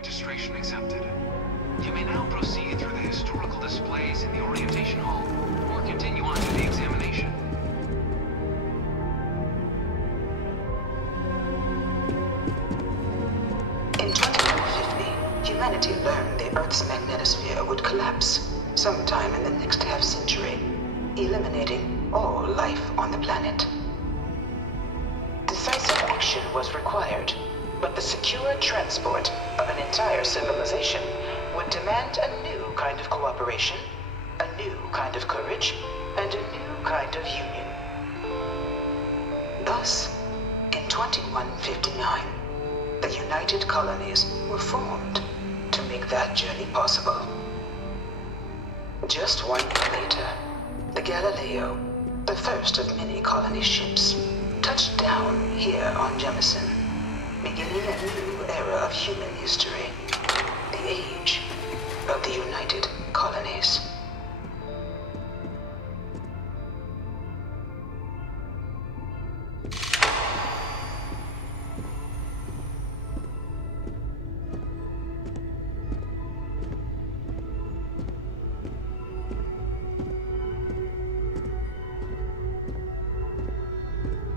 Registration accepted. You may now proceed through the historical displays in the orientation hall, or continue on to the examination. In 2150, humanity learned the Earth's magnetosphere would collapse sometime in the next half-century, eliminating all life on the planet. Decisive action was required, but the secure transport of an entire civilization would demand a new kind of cooperation, a new kind of courage, and a new kind of union. Thus, in 2159, the United Colonies were formed to make that journey possible. Just 1 year later, the Galileo, the first of many colony ships, touched down here on Jemison, beginning a new era of human history, the age of the United Colonies.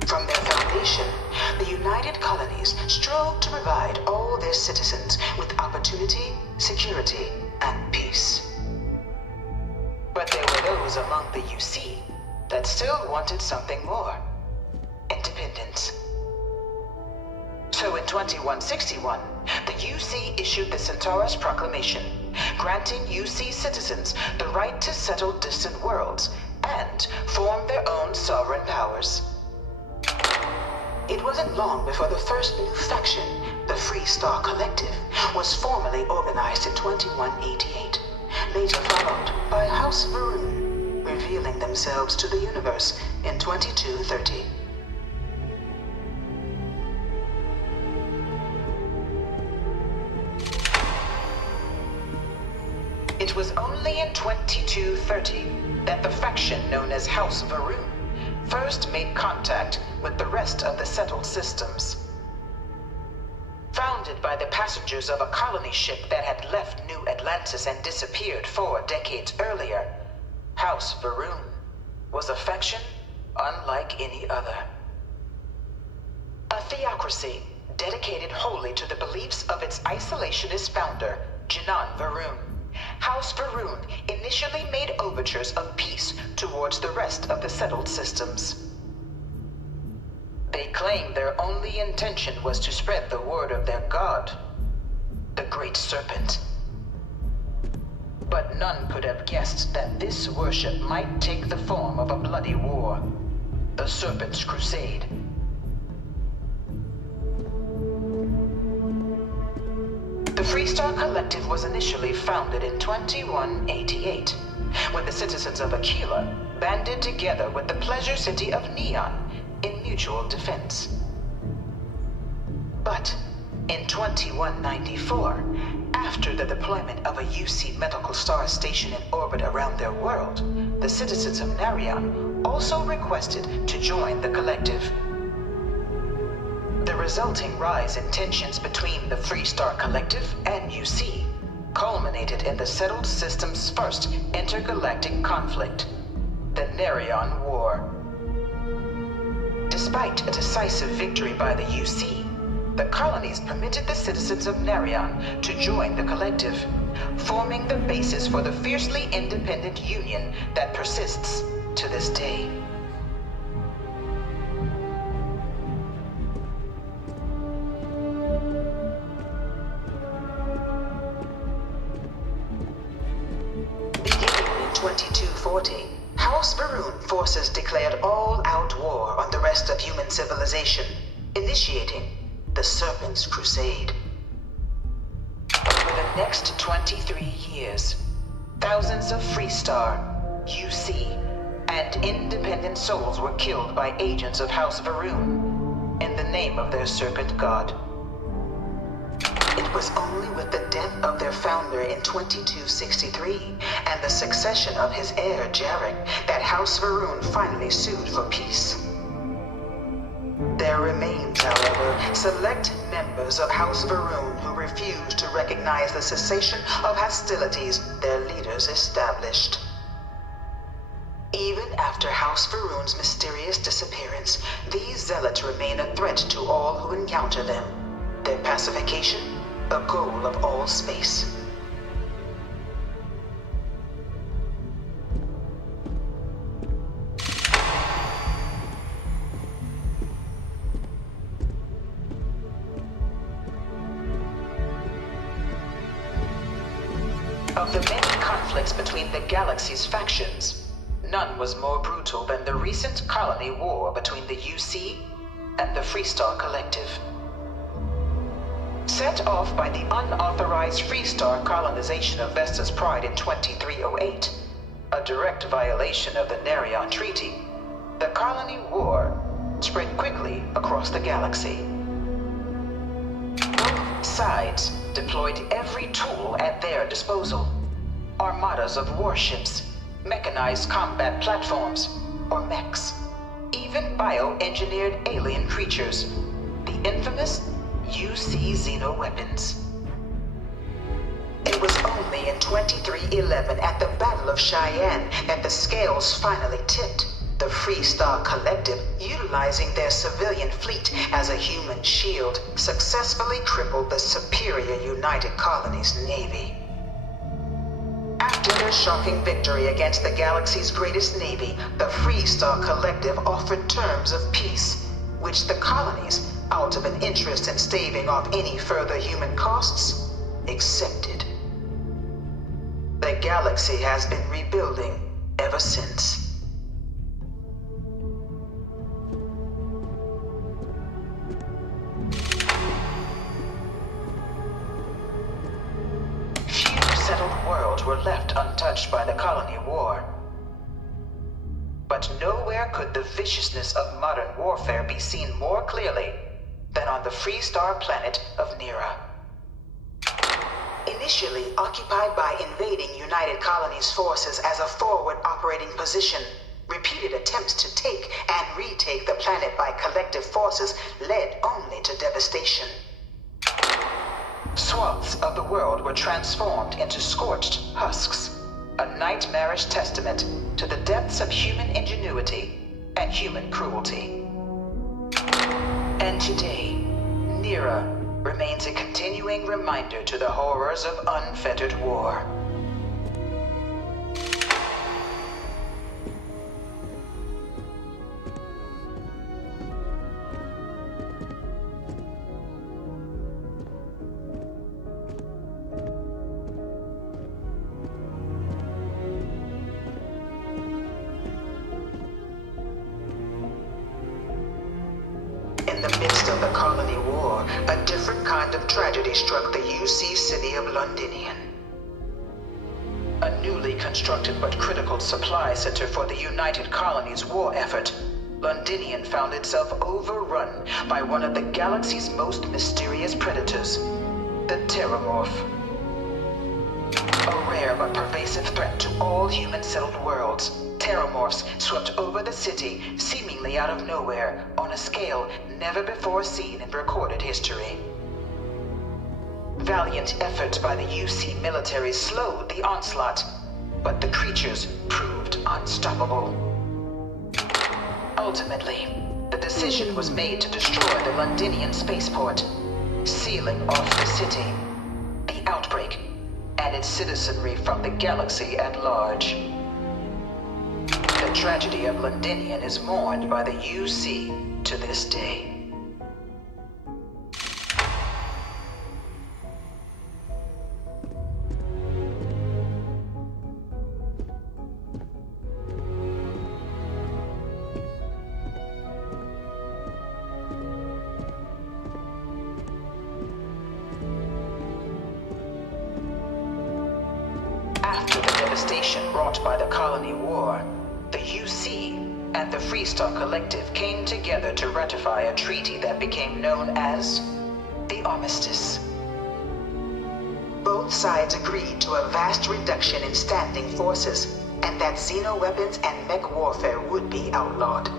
From their foundation, the United Colonies strove to provide all their citizens with opportunity, security, and peace. But there were those among the UC that still wanted something more: independence. So in 2161, the UC issued the Centaurus Proclamation, granting UC citizens the right to settle distant worlds and form their own sovereign powers. It wasn't long before the first new faction, the Free Star Collective, was formally organized in 2188, later followed by House Varun, revealing themselves to the universe in 2230. It was only in 2230 that the faction known as House Varun first made contact with the rest of the settled systems. Founded by the passengers of a colony ship that had left New Atlantis and disappeared 4 decades earlier, House Varun was a faction unlike any other. A theocracy dedicated wholly to the beliefs of its isolationist founder, Janan Varun. House Varun initially made overtures of peace towards the rest of the settled systems. They claimed their only intention was to spread the word of their god, the Great Serpent. But none could have guessed that this worship might take the form of a bloody war, the Serpent's Crusade. The Freestar Collective was initially founded in 2188, when the citizens of Aquila banded together with the pleasure city of Neon in mutual defense. But in 2194, after the deployment of a UC medical star station in orbit around their world, the citizens of Narion also requested to join the collective. The resulting rise in tensions between the Freestar Collective and UC culminated in the settled system's first intergalactic conflict, the Narion War. Despite a decisive victory by the UC, the colonies permitted the citizens of Narion to join the collective, forming the basis for the fiercely independent union that persists to this day. Beginning in 2240, House Varun forces declared all-out war on the rest of human civilization, initiating the Serpent's Crusade. Over the next 23 years, thousands of Freestar, UC, and independent souls were killed by agents of House Varun in the name of their serpent god. It was only with the death of their founder in 2263 and the succession of his heir Jarek that House Varun finally sued for peace. Their There remains, however, select members of House Varun who refuse to recognize the cessation of hostilities their leaders established. Even after House Varun's mysterious disappearance, these zealots remain a threat to all who encounter them. Their pacification, a goal of all space. Of the many conflicts between the galaxy's factions, none was more brutal than the recent colony war between the UC and the Freestar Collective. Set off by the unauthorized Freestar colonization of Vesta's Pride in 2308, a direct violation of the Nerion Treaty, the colony war spread quickly across the galaxy. Both sides deployed every tool at their disposal. Armadas of warships, mechanized combat platforms, or mechs, even bioengineered alien creatures, the infamous UC xeno-weapons. It was only in 2311 at the Battle of Cheyenne that the scales finally tipped. The Freestar Collective, utilizing their civilian fleet as a human shield, successfully crippled the superior United Colonies Navy. After their shocking victory against the galaxy's greatest navy, the Freestar Collective offered terms of peace, which the colonies, out of an interest in staving off any further human costs, accepted. The galaxy has been rebuilding ever since. Were left untouched by the colony war. But nowhere could the viciousness of modern warfare be seen more clearly than on the Freestar planet of Nera. Initially occupied by invading United Colonies forces as a forward operating position, repeated attempts to take and retake the planet by collective forces led only to devastation. Swaths of the world were transformed into scorched husks, a nightmarish testament to the depths of human ingenuity and human cruelty. And today, Nera remains a continuing reminder to the horrors of unfettered war. In the midst of the colony war, a different kind of tragedy struck the UC city of Londinian. A newly constructed but critical supply center for the United Colonies' war effort, Londinian found itself overrun by one of the galaxy's most mysterious predators, the Terramorph. A rare but pervasive threat to all human-settled worlds, Terramorphs swept over the city, seemingly out of nowhere, on a scale never before seen in recorded history. Valiant efforts by the UC military slowed the onslaught, but the creatures proved unstoppable. Ultimately, the decision was made to destroy the Londinian spaceport, sealing off the city, the outbreak, and its citizenry from the galaxy at large. The tragedy of Londinian is mourned by the UC to this day. After the devastation wrought by the colony war, the UC and the Freestar Collective came together to ratify a treaty that became known as the Armistice. Both sides agreed to a vast reduction in standing forces, and that xeno-weapons and mech warfare would be outlawed.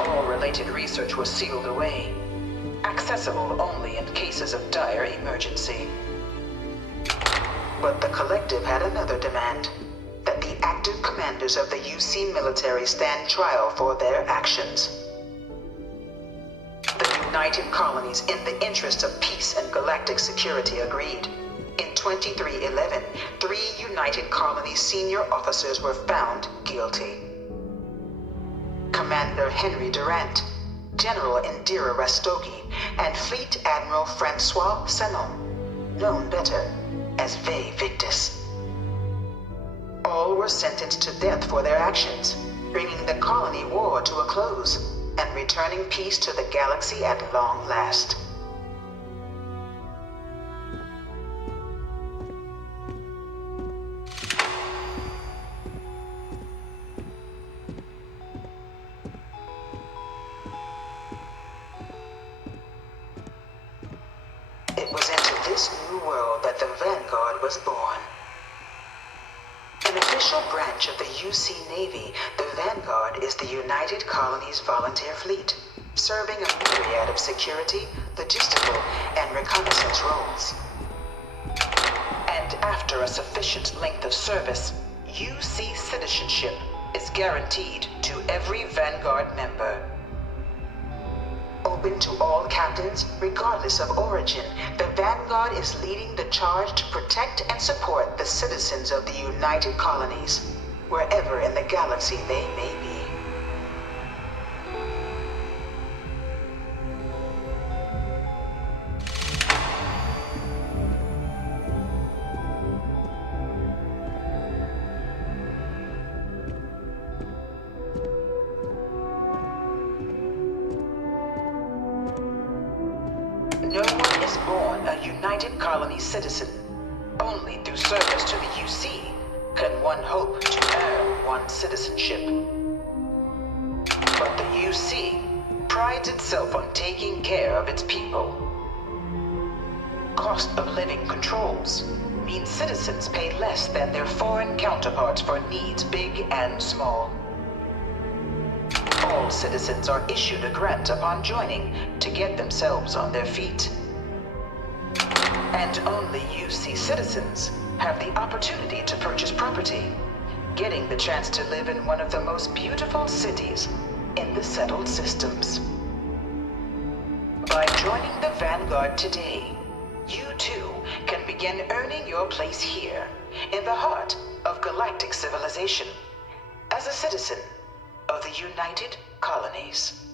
All All related research was sealed away, accessible only in cases of dire emergency. But the Collective had another demand, that the active commanders of the UC military stand trial for their actions. The United Colonies, in the interest of peace and galactic security, agreed. In 2311, 3 United Colonies senior officers were found guilty. Commander Henry Durant, General Indira Rastogi, and Fleet Admiral Francois Sanon, known better as Ve Victus. All were sentenced to death for their actions, bringing the colony war to a close and returning peace to the galaxy at long last. It was into this new world that the Vanguard was born. An official branch of the UC Navy, the Vanguard is the United Colonies Volunteer Fleet, serving a myriad of security, logistical, and reconnaissance roles. And after a sufficient length of service, UC citizenship is guaranteed to every Vanguard member. Open to all captains, regardless of origin, the Vanguard is leading the charge to protect and support the citizens of the United Colonies, wherever in the galaxy they may be. No one is born a United Colony citizen. Only through service to the UC can one hope to earn one's citizenship. But the UC prides itself on taking care of its people. Cost of living controls mean citizens pay less than their foreign counterparts for needs big and small. All citizens are issued a grant upon joining to get themselves on their feet. And only UC citizens have the opportunity to purchase property, getting the chance to live in one of the most beautiful cities in the settled systems. By joining the Vanguard today, you too can begin earning your place here, in the heart of galactic civilization, as a citizen of the United Colonies.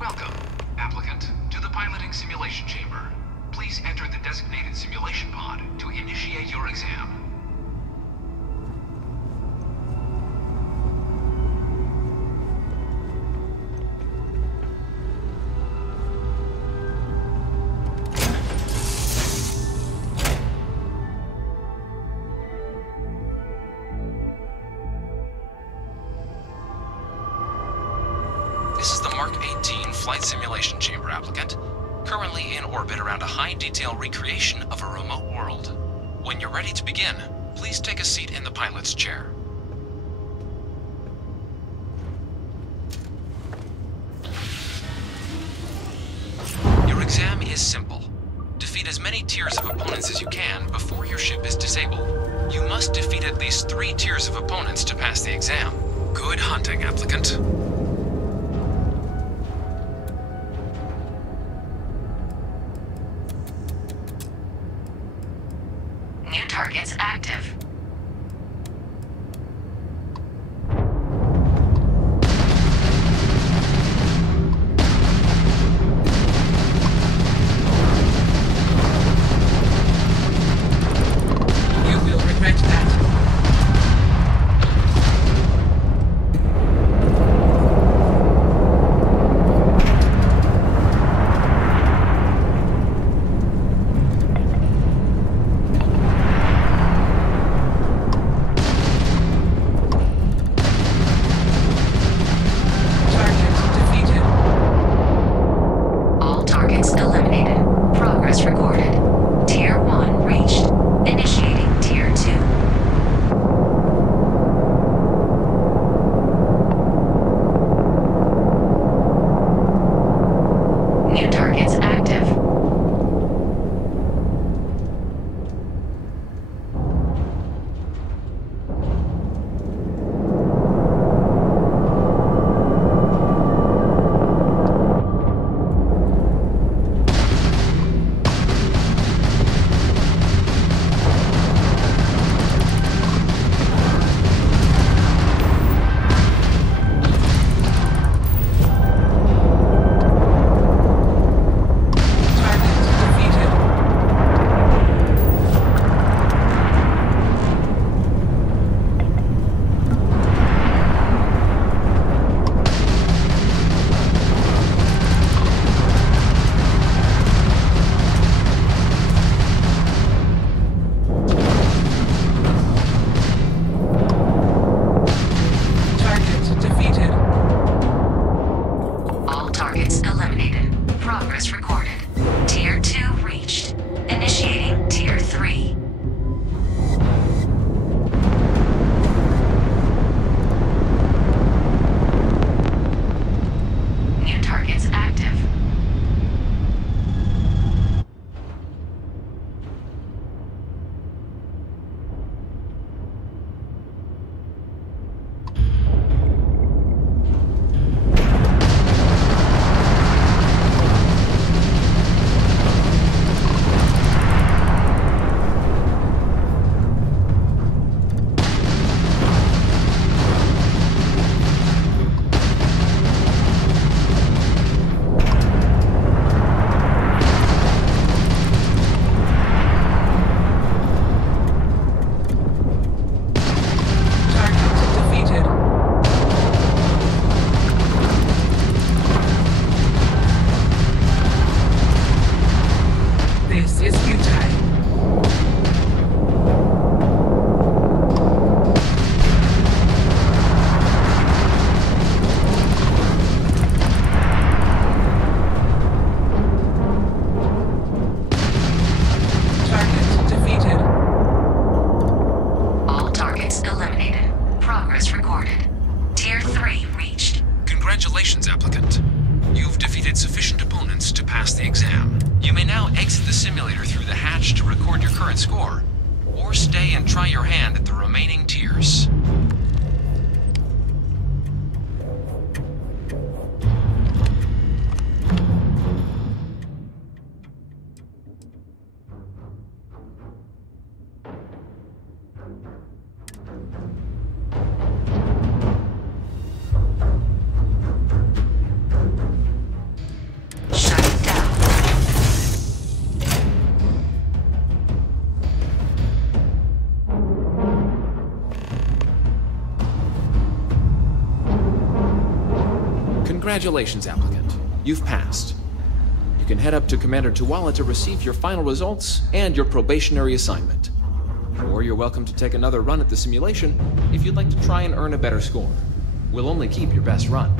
Welcome, applicant, to the piloting simulation chamber. Please enter the designated simulation pod to initiate your exam. This is the Mark 18 Flight Simulation Chamber, applicant. Currently in orbit around a high-detail recreation of a remote world. When you're ready to begin, please take a seat in the pilot's chair. Your exam is simple. Defeat as many tiers of opponents as you can before your ship is disabled. You must defeat at least 3 tiers of opponents to pass the exam. Good hunting, applicant. New targets active. You will regret that. progress recorded. Tier 3 reached. Congratulations, applicant. You've defeated sufficient opponents to pass the exam. You may now exit the simulator through the hatch to record your current score, or stay and try your hand at the remaining tiers. Congratulations, applicant. You've passed. You can head up to Commander Tuwala to receive your final results and your probationary assignment. Or you're welcome to take another run at the simulation if you'd like to try and earn a better score. We'll only keep your best run.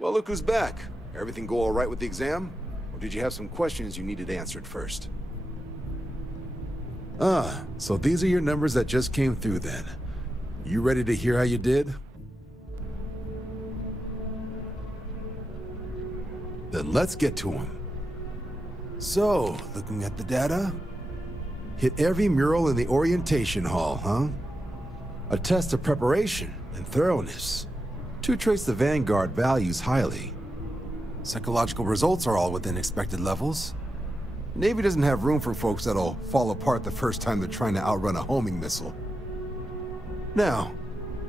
Well, look who's back. Everything go all right with the exam? Or did you have some questions you needed answered first? So these are your numbers that just came through then. You ready to hear how you did? Then let's get to them. So, looking at the data, hit every mural in the orientation hall, huh? A test of preparation and thoroughness. 2 traits the Vanguard values highly. Psychological results are all within expected levels. Navy doesn't have room for folks that'll fall apart the first time they're trying to outrun a homing missile. Now,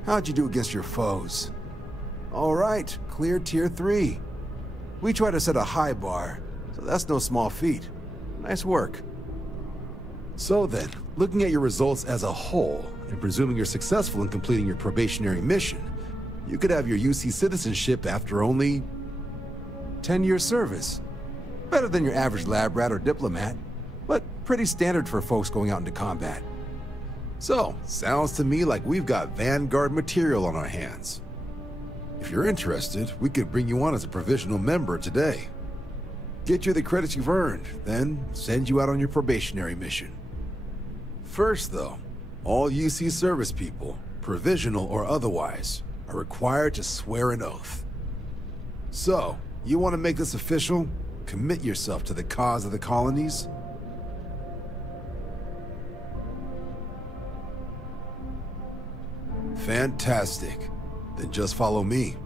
how'd you do against your foes? All right, clear Tier 3. We try to set a high bar, so that's no small feat. Nice work. So then, looking at your results as a whole, and presuming you're successful in completing your probationary mission, you could have your UC citizenship after only 10 years service. Better than your average lab rat or diplomat, but pretty standard for folks going out into combat. So, sounds to me like we've got Vanguard material on our hands. If you're interested, we could bring you on as a provisional member today. Get you the credits you've earned, then send you out on your probationary mission. First though, all UC service people, provisional or otherwise, are required to swear an oath. So, you want to make this official? Commit yourself to the cause of the colonies? Fantastic. Then just follow me.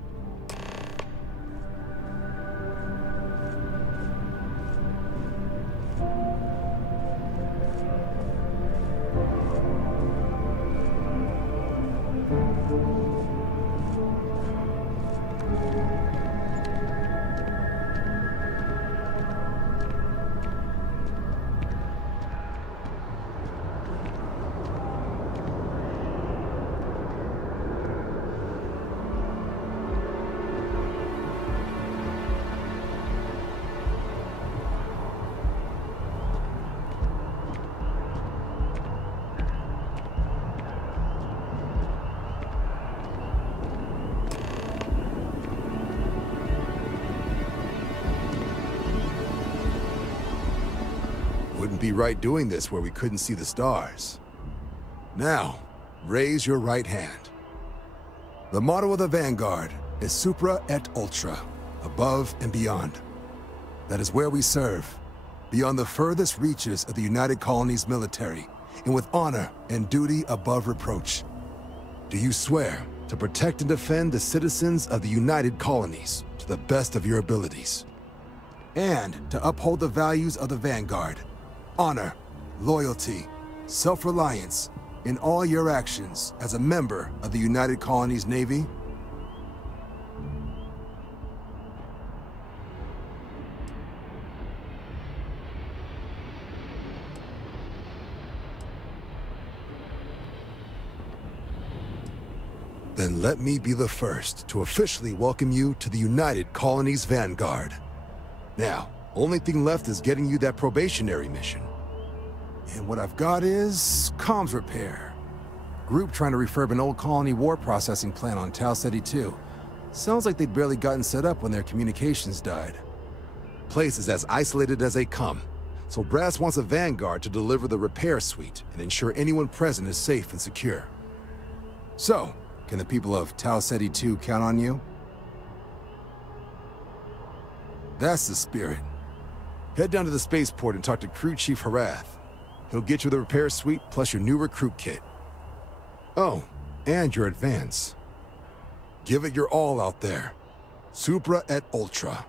Wouldn't be right doing this where we couldn't see the stars. Now, raise your right hand. The motto of the Vanguard is Supra et Ultra, above and beyond. That is where we serve, beyond the furthest reaches of the United Colonies military, and with honor and duty above reproach. Do you swear to protect and defend the citizens of the United Colonies to the best of your abilities? And to uphold the values of the Vanguard, honor, loyalty, self-reliance, in all your actions as a member of the United Colonies Navy? Then let me be the first to officially welcome you to the United Colonies Vanguard. Now, only thing left is getting you that probationary mission. And what I've got is comms repair. Group trying to refurb an old colony war processing plant on Tau Ceti 2. Sounds like they'd barely gotten set up when their communications died. Place is as isolated as they come, so Brass wants a Vanguard to deliver the repair suite and ensure anyone present is safe and secure. So, can the people of Tau Ceti 2 count on you? That's the spirit. Head down to the spaceport and talk to Crew Chief Harath. He'll get you the repair suite plus your new recruit kit. Oh, and your advance. Give it your all out there. Supra et Ultra.